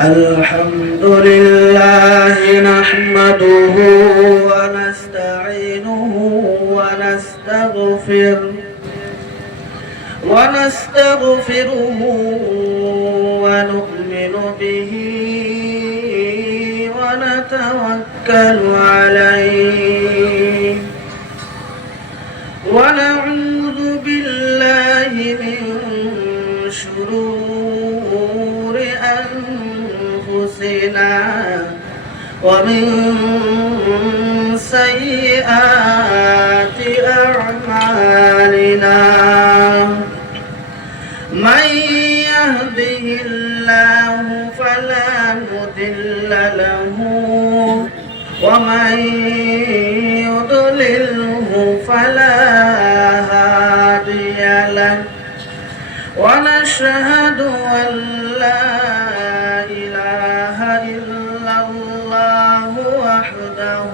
الحمد لله نحمده ونستعينه ونستغفره ونؤمن به ونتوكل عليه ونعوذ بالله من شرور أنفسنا ومن سيئات أعمالنا من يهده الله فلا مضل له ومن يضلله فلا هادي له ونشهد أن لا إله إلا الله وحده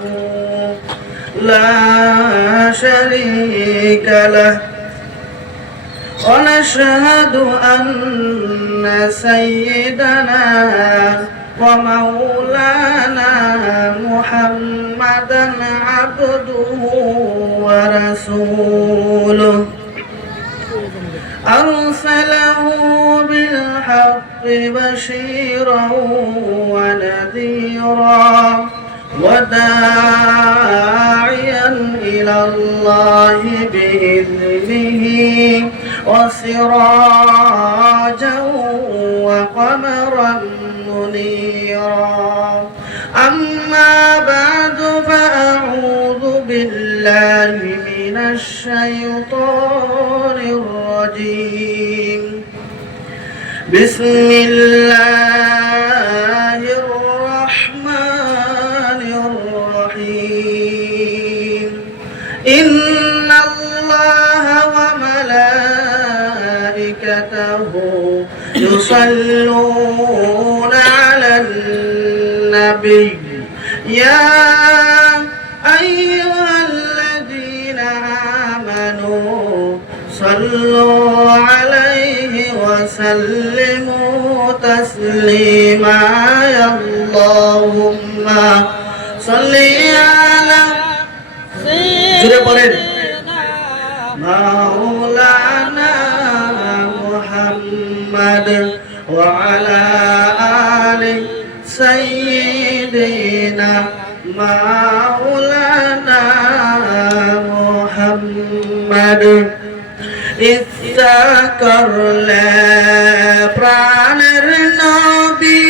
لا شريك له ونشهد أن سيدنا ومولانا محمدا عبده ورسوله أرسله بالحق بشيرا ونذيرا وداعيا إلى الله بإذنه وسراجا وقمرا منيرا أما بعد فأعوذ بالله من الشيطان الرجيم بسم الله الرحمن الرحيم إن الله وملائكته يصلون على النبي يا أيها الذين آمنوا صلوا عليه وسلموا تسليما اللهم صل على سيدنا مولانا محمد وعلى آل سيدنا مولانا محمد ইত্তাকর প্রাণের নবী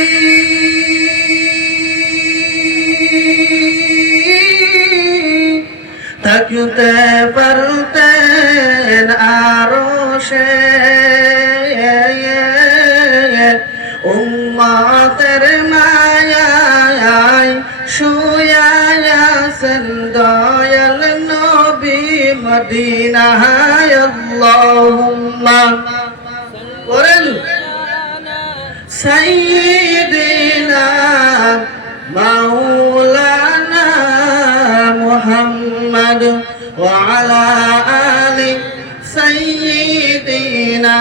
থাকতে পারতেন আরশে উম্মতের মায়ায় শুয়ে আছেন দয়াল নবী মদিনায় আল্লাহুম্মা করেন সাইয়্যিদিনা মাওলানা মুহাম্মদ ওয়া আলা আলি সাইয়্যিদিনা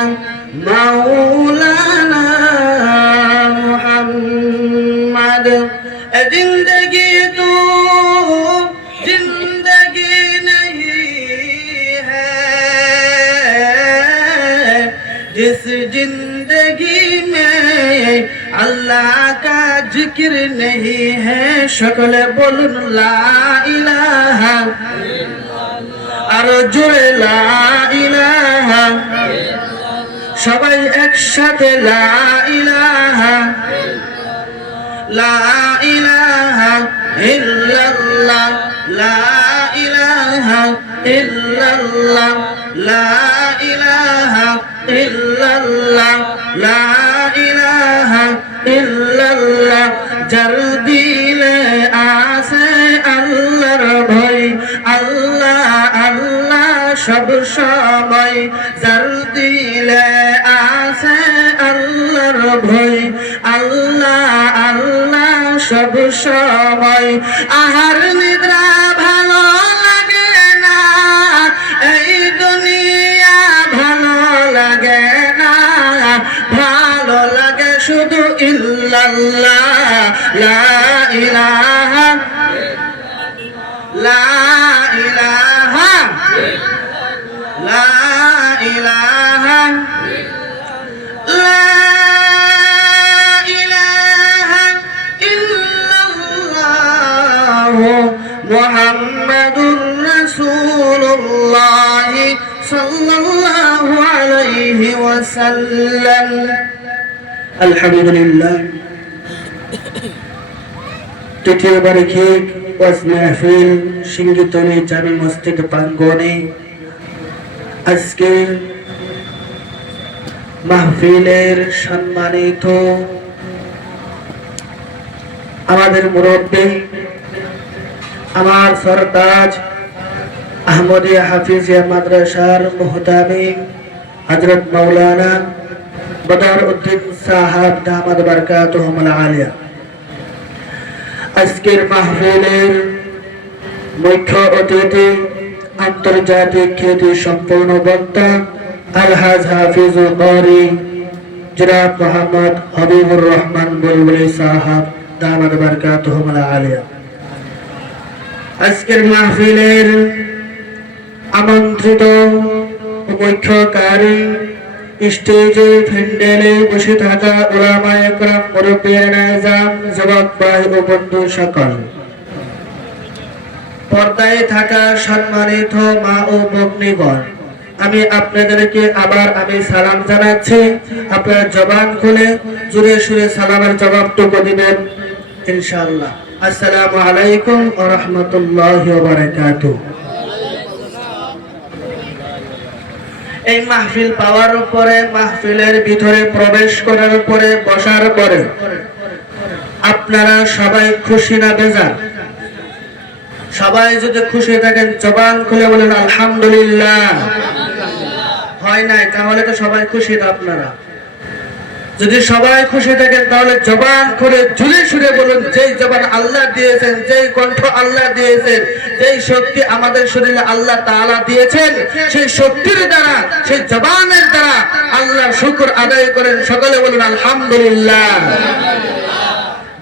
মাওলানা মুহাম্মদ জিंदगी तू जिंदगी नहीं है जिस जिंदगी में अल्लाह का जिक्र नहीं है शकल बोलुन ला इलाहा और जुड़े ला इलाहा সবাই একসাথে লা ইলাহা লা ইলাহা ইল্লাল্লাহ লা ইলাহা ইল্লাল্লাহ লা ইলাহা ইল্লাল্লাহ লা ইলাহা ইল্লাল্লাহ যার দিলে আছে আল্লাহর ভয় আল্লাহ আল্লাহ সব সময় যার দিলে আছে আল্লাহর ভয় আল্লাহ আল্লাহ সব সময় আহার নিদ্রা ভালো লাগে না এই দুনিয়া ভালো লাগে না ভালো শুধু ইল্লাল্লাহ, লা ইলাহা, লা ইলাহা, লা ইলাহা, লা ইলাহা ইল্লাল্লাহ মুহাম্মাদুর রাসূলুল্লাহ সাল্লাল্লাহু আলাইহি ওয়াসাল্লাম। আলহামদুলিল্লাহ, তৃতীয় বার্ষিক ওয়াজ মাহফিল সিঙ্গিতলী জামে মসজিদ প্রাঙ্গণে আজকে মাহফিলের সম্মানিত আমাদের মুরব্বী, আমার সরতাজ আহমদিয়া হাফিজিয়া মাদ্রাসার মুহতামিম হযরত মাওলানা বদর উদ্দিন সাহেব দামাত বারকাতুহুল আলিয়া, আজকের মাহফিলের মুখ্য অতিথি আন্তর্জাতিক খ্যাতি সম্পন্ন বক্তা আলহাজ হাফিজুল কারি জনাব মোহাম্মদ হাবিবুর রহমান বুলবুলি সাহেব দামাত বারকাতুহুল আলিয়া, আজকের মাহফিলের আমন্ত্রিত মুখ্যকারী, স্টেজে প্যান্ডেলে বসে থাকা উলামায়ে কেরাম, মুরব্বিয়ায়ে নিজাম, যুবক ভাই ও বন্ধু সকল, পর্দায় থাকা সম্মানিত মা ও ভগ্নীগণ, আমি আপনাদেরকে আবার সালাম জানাচ্ছি। আপনারা জবান খুলে জোরে সুরে সালামের জবাবটুকু দিবেন ইনশাআল্লাহ। আসসালামু আলাইকুম ওয়া রাহমাতুল্লাহি ওয়া বারাকাতুহু। এই মাহফিল পাওয়ার পরে, মাহফিলের ভিতরে প্রবেশ করার পরে, বসার পরে আপনারা সবাই খুশি না বেজার? সবাই যদি খুশি থাকেন জবান খুলে বলেন আলহামদুলিল্লাহ। হয় নাই তাহলে তো সবাই খুশি না আপনারা? যদি সবাই খুশি থাকেন তাহলে জবান খুলে জুড়ে সুরে বলুন, যেই জবান আল্লাহ দিয়েছেন, যেই কণ্ঠ আল্লাহ দিয়েছেন, যেই শক্তি আমাদের শরীরে আল্লাহ তাআলা দিয়েছেন, সেই শক্তির দ্বারা, সেই জবানের দ্বারা আল্লাহর শুকর আদায় করেন। সকলে বলুন আলহামদুলিল্লাহ।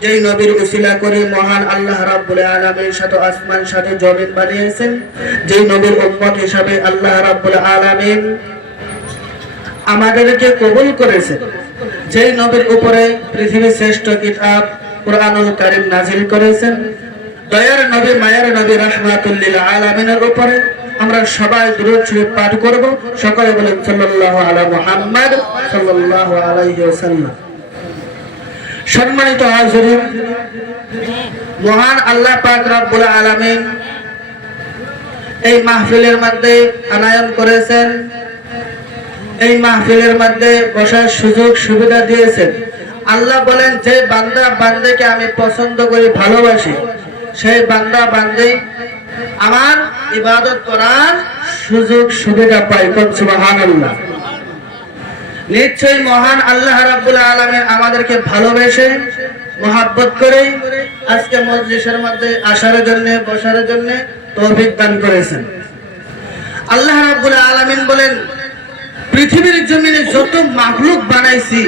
যেই নবীর উসিলা করে মহান আল্লাহ রাব্বুল আলামিন সাত আসমান সাত জমিন বানিয়েছেন, যেই নবীর উম্মত হিসাবে আল্লাহ রাব্বুল আলামিন আমাদেরকে কবুল করেছেন, যেই নবীর উপরে পৃথিবীর শ্রেষ্ঠ কিতাব কুরআনুল কারীম নাযিল করেছেন, দয়ার নবী, মায়ার নবী, রাহমাতুল লিল আলামিনের উপরে আমরা সবাই দুরূদ শরীফ পাঠ করব। সকলে বলেন সাল্লাল্লাহু আলা মুহাম্মদ সাল্লাল্লাহু আলাইহি ওয়াসাল্লাম। সম্মানিত হাজিরিন, মহান আল্লাহ পাক রব্বুল আলামিন এই মাহফিলের মধ্যে আনায়ন করেছেন, এই মাহফিলের মধ্যে বসার সুযোগ সুবিধা দিয়েছেন। আল্লাহ বলেন, যে বান্দা বান্দাকে আমি পছন্দ করি, ভালোবাসি, সেই বান্দা বান্দি আমার ইবাদত করার সুযোগ সুবিধা পায়। সুবহানাল্লাহ। নিশ্চয়ই মহান আল্লাহ রাব্বুল আলামিন আমাদেরকে ভালোবেসে মহব্বত করে আজকে মজলিসের মধ্যে আসার জন্য, বসার জন্য তৌফিক দান করেছেন। আল্লাহ রাব্বুল আলামিন বলেন, পৃথিবীর জমিনে যত মাখলুক বানাইছি,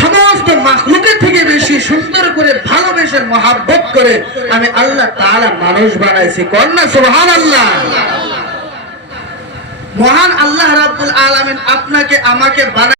সমস্ত মাখলুকের থেকে বেশি সুন্দর করে ভালোবেসে মহব্বত করে আমি আল্লাহ তাআলা মানুষ বানাইছি। কন্যা সুবহানাল্লাহ। মহান আল্লাহ রাব্বুল আলামিন আপনাকে আমাকে বানাই